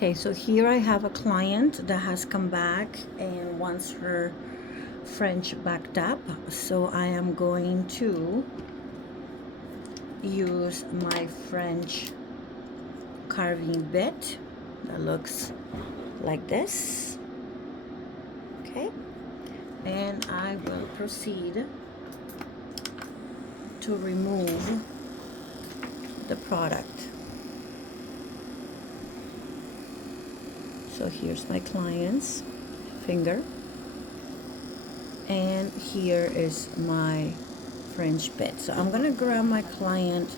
Okay, so here I have a client that has come back and wants her French backed up. So I am going to use my French carving bit that looks like this. Okay, and I will proceed to remove the product. So here's my client's finger, and here is my French bit. So I'm gonna grab my client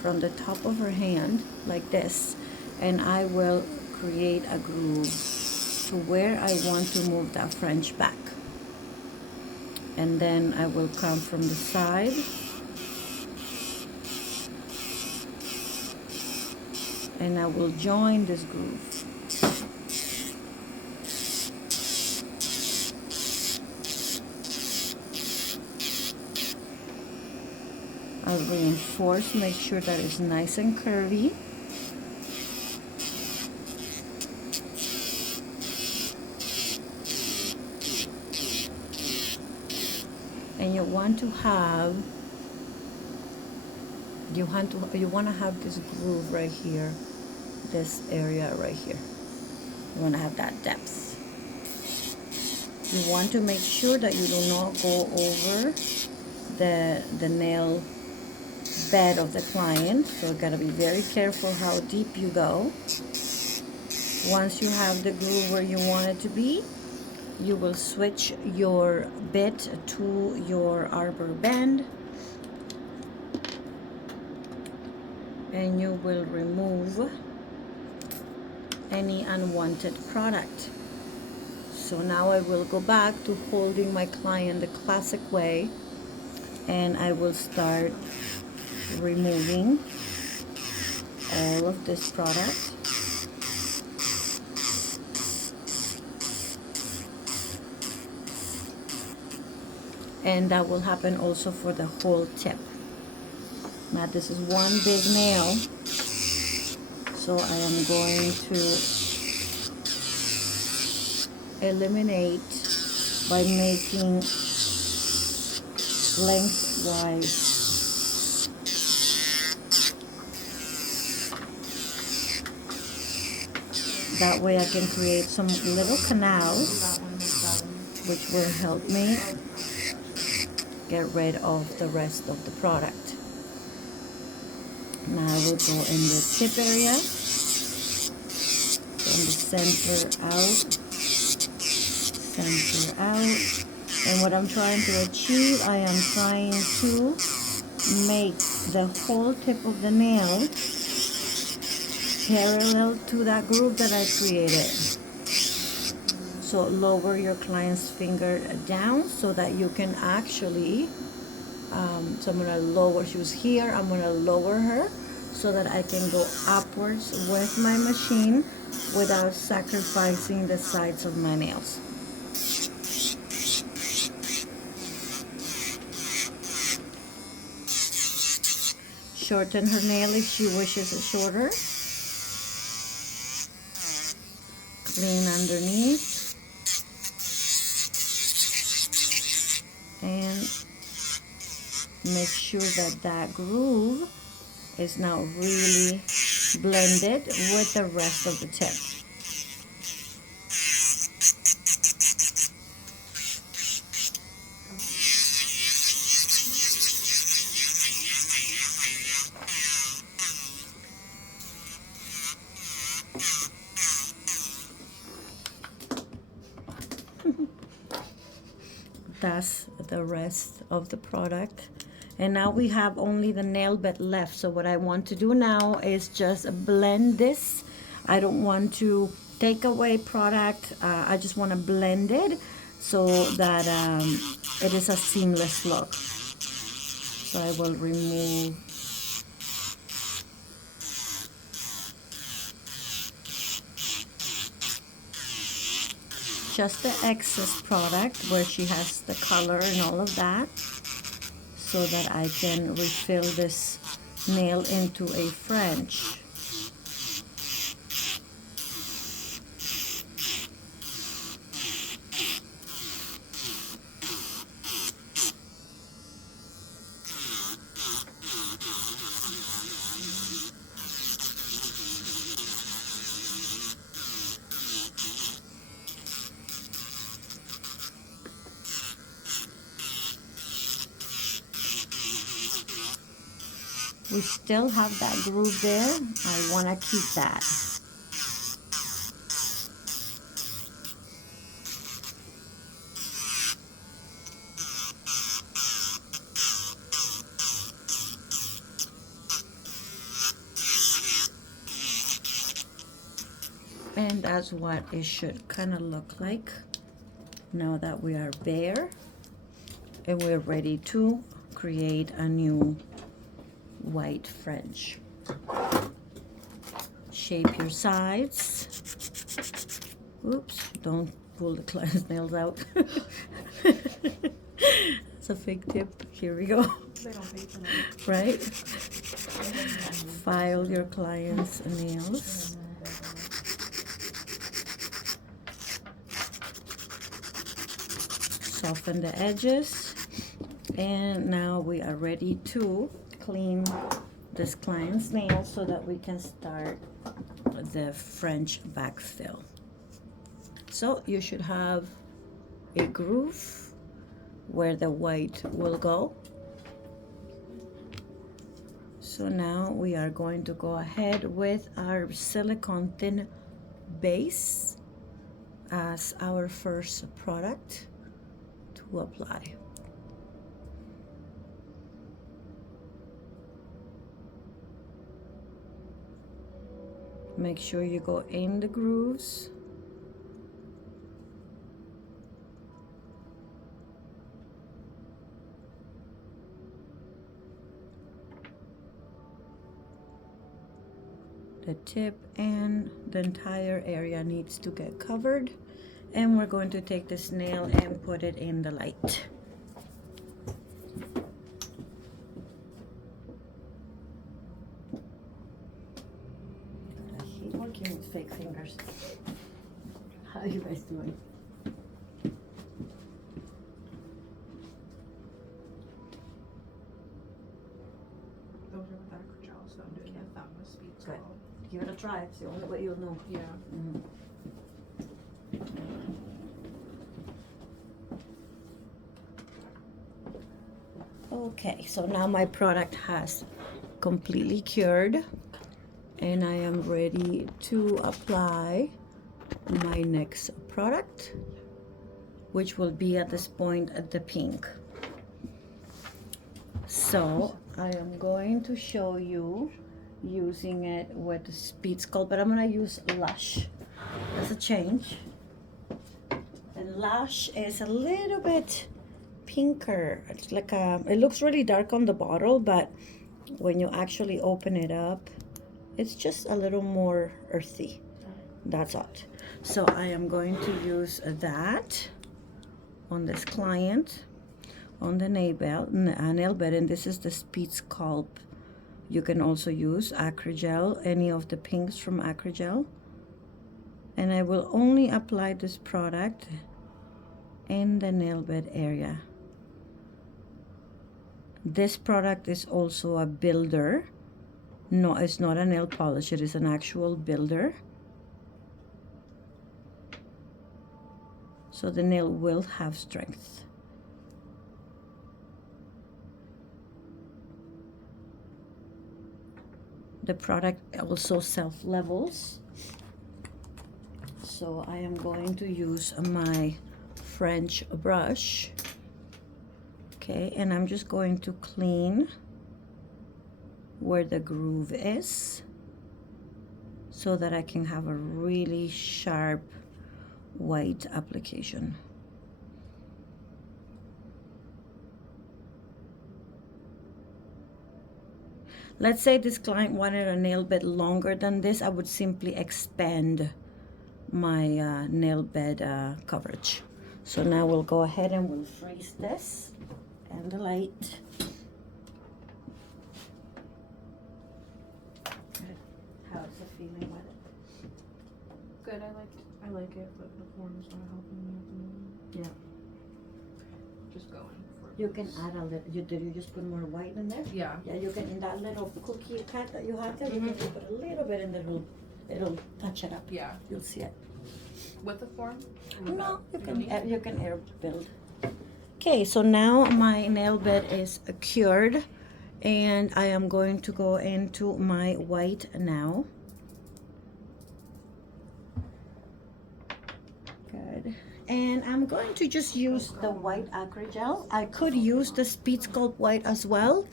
from the top of her hand like this, and I will create a groove to where I want to move that French back. And then I will come from the side and I will join this groove. I'll reinforce, make sure that it's nice and curvy. And you want to have you want to have this groove right here, this area right here. You want to have that depth. You want to make sure that you do not go over the nail bed of the client, so you gotta be very careful how deep you go. Once you have the groove where you want it to be, you will switch your bit to your arbor bend, and you will remove any unwanted product. So now I will go back to holding my client the classic way, and I will start removing all of this product. And that will happen also for the whole tip. Now this is one big nail, so I am going to eliminate by making lengthwise. That way I can create some little canals, which will help me get rid of the rest of the product. Now I will go in the tip area, from the center out. And what I'm trying to achieve, I am trying to make the whole tip of the nail parallel to that groove that I created. So lower your client's finger down so that you can actually, so I'm gonna lower, she was here, I'm gonna lower her so that I can go upwards with my machine without sacrificing the sides of my nails. Shorten her nail if she wishes it shorter. Clean underneath. And make sure that that groove is now really blended with the rest of the tip. That's the rest of the product. And now we have only the nail bed left. So what I want to do now is just blend this. I don't want to take away product. I just want to blend it so that it is a seamless look. So I will remove just the excess product where she has the color and all of that, so that I can refill this nail into a French. We still have that groove there. I want to keep that. And that's what it should kind of look like now that we are bare and we're ready to create a new white French. Shape your sides. Oops, don't pull the client's nails out. It's a fake tip. Here we go. They don't pay for that. Right? File your client's nails. Soften the edges. And now we are ready to clean this client's nails so that we can start the French backfill. So you should have a groove where the white will go. So now we are going to go ahead with our silicone thin base as our first product to apply. Make sure you go in the grooves. The tip and the entire area needs to get covered, and we're going to take this nail and put it in the light. I hate working with fake fingers. How are you guys doing? Those are with acrylic, so I'm doing the thumb with speed. Good. Give it a try. It's the only way you'll know. Yeah. Mm. Okay, so now my product has completely cured and I am ready to apply my next product, which will be at this point at the pink. So I am going to show you using it with the Speed Sculpt, but I'm gonna use Lush. That's a change. And Lush is a little bit pinker. It's like it looks really dark on the bottle, but when you actually open it up, it's just a little more earthy. That's all. So I am going to use that on this client, on the nail bed, and this is the Speed Sculpt. You can also use Acrygel, any of the pinks from Acrygel. And I will only apply this product in the nail bed area. This product is also a builder. No, it's not a nail polish, it is an actual builder. So the nail will have strength. The product also self-levels. So I am going to use my French brush. Okay, and I'm just going to clean where the groove is so that I can have a really sharp white application. Let's say this client wanted a nail bed longer than this, I would simply expand my nail bed coverage. So now we'll go ahead and we'll freeze this and the light. How's the feeling with it? Good. I like it, but the form's not helping me at the moment. Yeah. Just going for You can add a little. Did you just put more white in there? Yeah. Yeah, you can, in that little cookie cut that you have there, you can just put a little bit in there. It'll touch it up. Yeah. You'll see it. With the form? No, you can air build. Okay, so now my nail bed is cured And I am going to go into my white now. Good. And I'm going to just use the white Acrygel. I could use the Speed Sculpt white as well.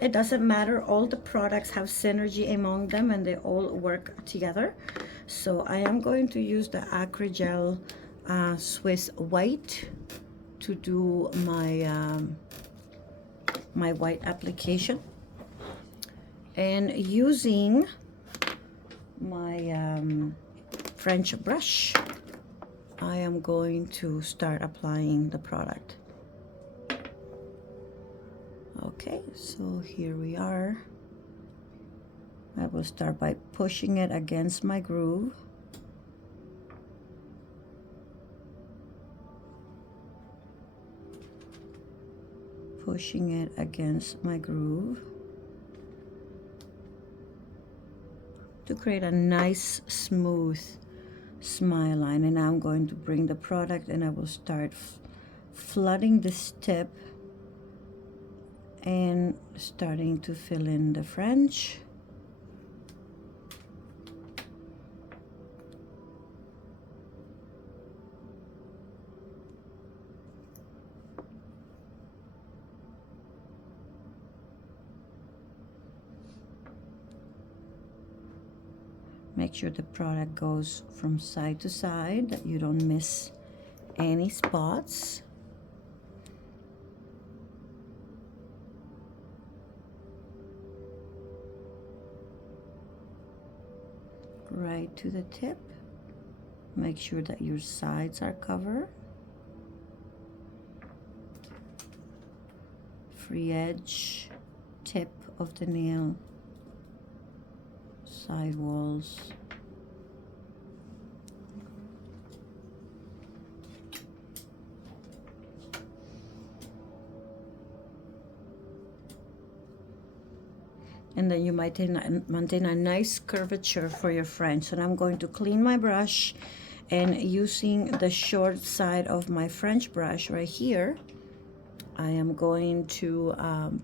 It doesn't matter. All the products have synergy among them and they all work together. So I am going to use the Acrygel Swiss white to do my my white application, and using my French brush I am going to start applying the product. Okay, so here we are. I will start by pushing it against my groove. Pushing it against my groove to create a nice smooth smile line. And now I'm going to bring the product and I will start flooding this tip and starting to fill in the French. Make sure the product goes from side to side, that you don't miss any spots. Right to the tip. Make sure that your sides are covered. Free edge, tip of the nail, side walls. And then you might maintain a nice curvature for your French. And I'm going to clean my brush, and using the short side of my French brush right here, I am going to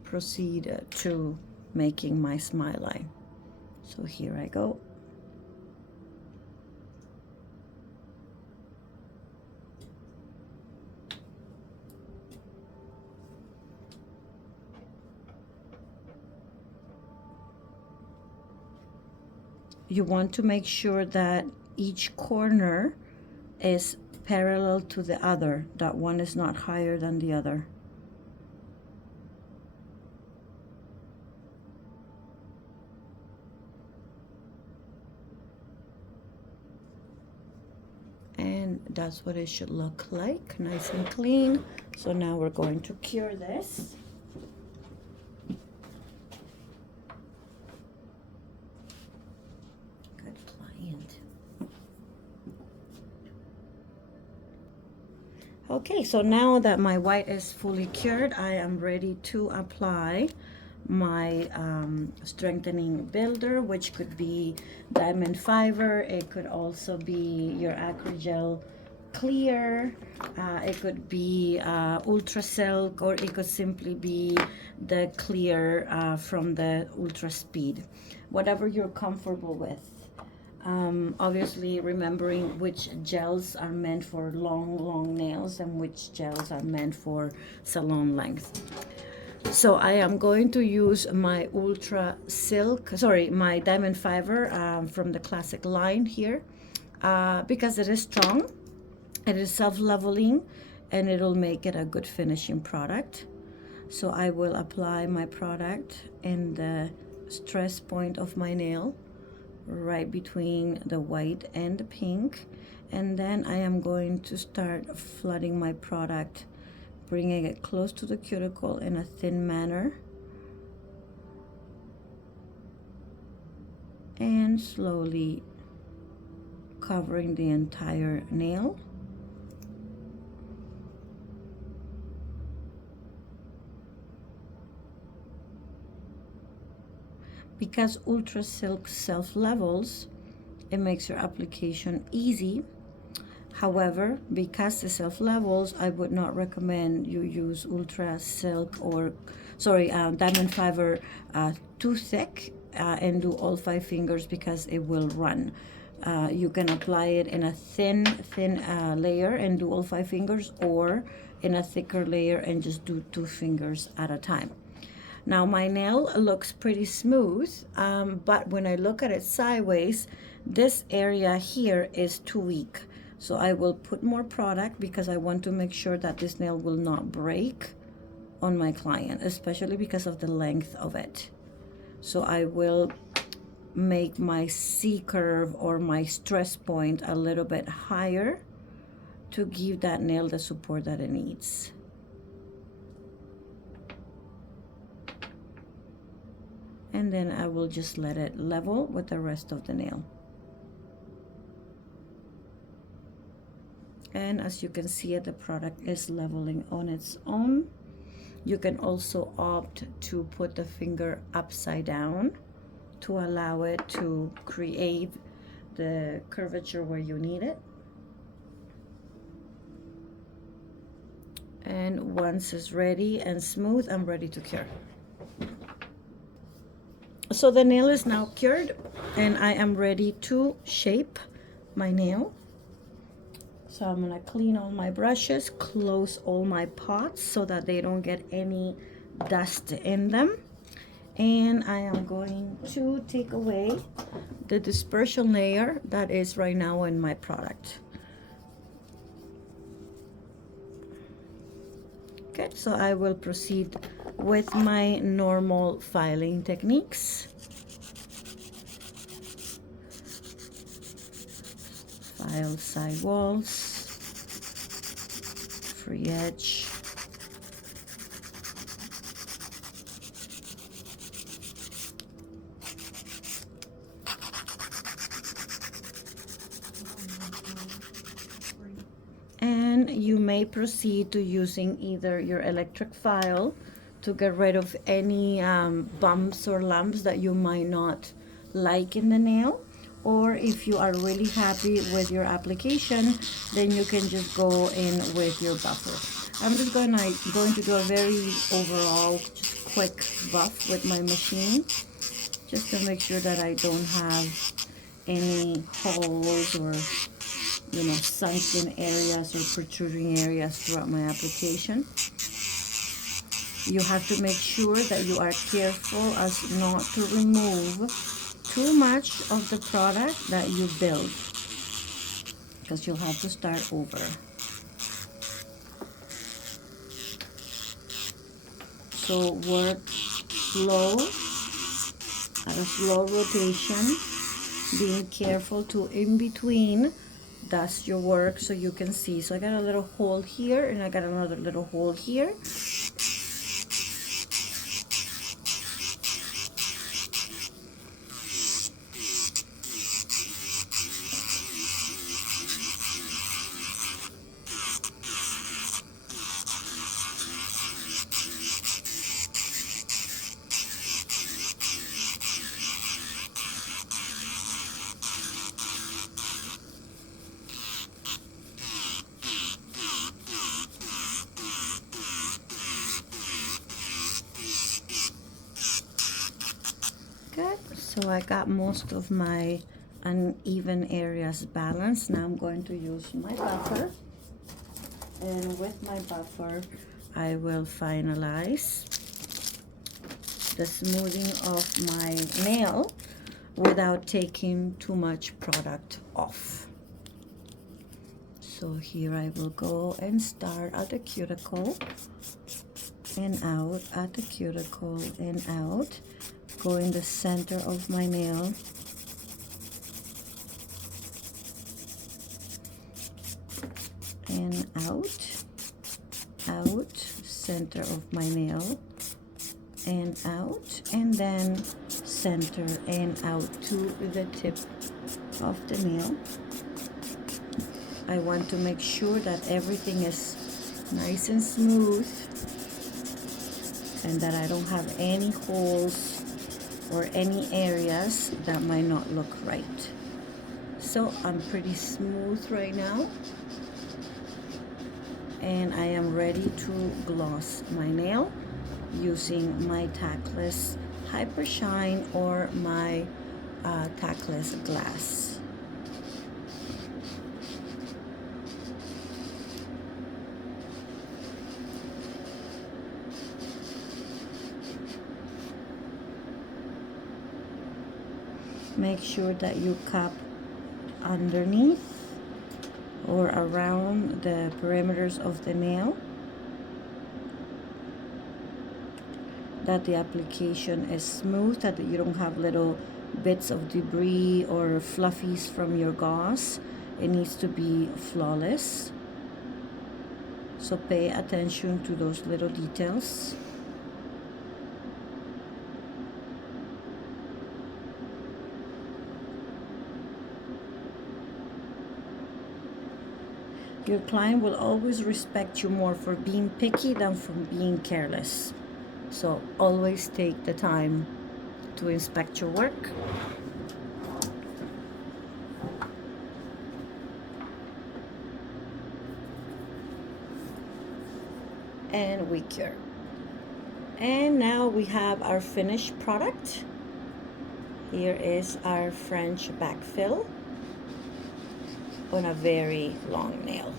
proceed to making my smile line. So here I go. You want to make sure that each corner is parallel to the other, that one is not higher than the other. And that's what it should look like, nice and clean. So now we're going to cure this. Good client. Okay, so now that my white is fully cured, I am ready to apply my strengthening builder, which could be Diamond Fiber. It could also be your Acrygel Clear. It could be Ultra Silk, or it could simply be the clear from the Ultra Speed. Whatever you're comfortable with. Obviously remembering which gels are meant for long nails and which gels are meant for salon length. So I am going to use my Ultra Silk, my Diamond Fiber from the classic line here, because it is strong, it is self-leveling, and it'll make it a good finishing product. So I will apply my product in the stress point of my nail, right between the white and the pink, and then I am going to start flooding my product, bringing it close to the cuticle in a thin manner, and slowly covering the entire nail. Because Ultra Silk self-levels, it makes your application easy. However, because the self-levels, I would not recommend you use Ultra Silk or diamond fiber too thick, and do all 5 fingers because it will run. You can apply it in a thin layer and do all 5 fingers, or in a thicker layer and just do 2 fingers at a time. Now my nail looks pretty smooth, but when I look at it sideways, this area here is too weak. So I will put more product because I want to make sure that this nail will not break on my client, especially because of the length of it. So I will make my C curve or my stress point a little bit higher to give that nail the support that it needs. And then I will just let it level with the rest of the nail. And as you can see, the product is leveling on its own. You can also opt to put the finger upside down to allow it to create the curvature where you need it. And once it's ready and smooth, I'm ready to cure. So the nail is now cured, and I am ready to shape my nail. So I'm gonna clean all my brushes, close all my pots so that they don't get any dust in them. And I am going to take away the dispersion layer that is right now in my product. Okay, so I will proceed with my normal filing techniques. File side walls, free edge, and you may proceed to using either your electric file to get rid of any bumps or lumps that you might not like in the nail, or if you are really happy with your application, then you can just go in with your buffer. I'm just going to do a very overall, just quick buff with my machine, just to make sure that I don't have any holes or sunken areas or protruding areas throughout my application. You have to make sure that you are careful as not to remove too much of the product that you build, because you'll have to start over. So work slow, at a slow rotation, being careful to in between dust your work so you can see. So I got a little hole here and I got another little hole here. Good. So I got most of my uneven areas balanced. Now I'm going to use my buffer, and with my buffer I will finalize the smoothing of my nail without taking too much product off. So here I will go and start at the cuticle and out, at the cuticle and out, go in the center of my nail, and out, out, center of my nail, and out, and then center and out to the tip of the nail. I want to make sure that everything is nice and smooth and that I don't have any holes or any areas that might not look right. So I'm pretty smooth right now, and I am ready to gloss my nail. using my Tackless Hyper Shine or my Tackless Glass. Make sure that you cap underneath or around the perimeters of the nail, that the application is smooth, that you don't have little bits of debris or fluffies from your gauze. It needs to be flawless. So pay attention to those little details. Your client will always respect you more for being picky than for being careless. So always take the time to inspect your work. And we cure. And now we have our finished product. Here is our French backfill on a very long nail.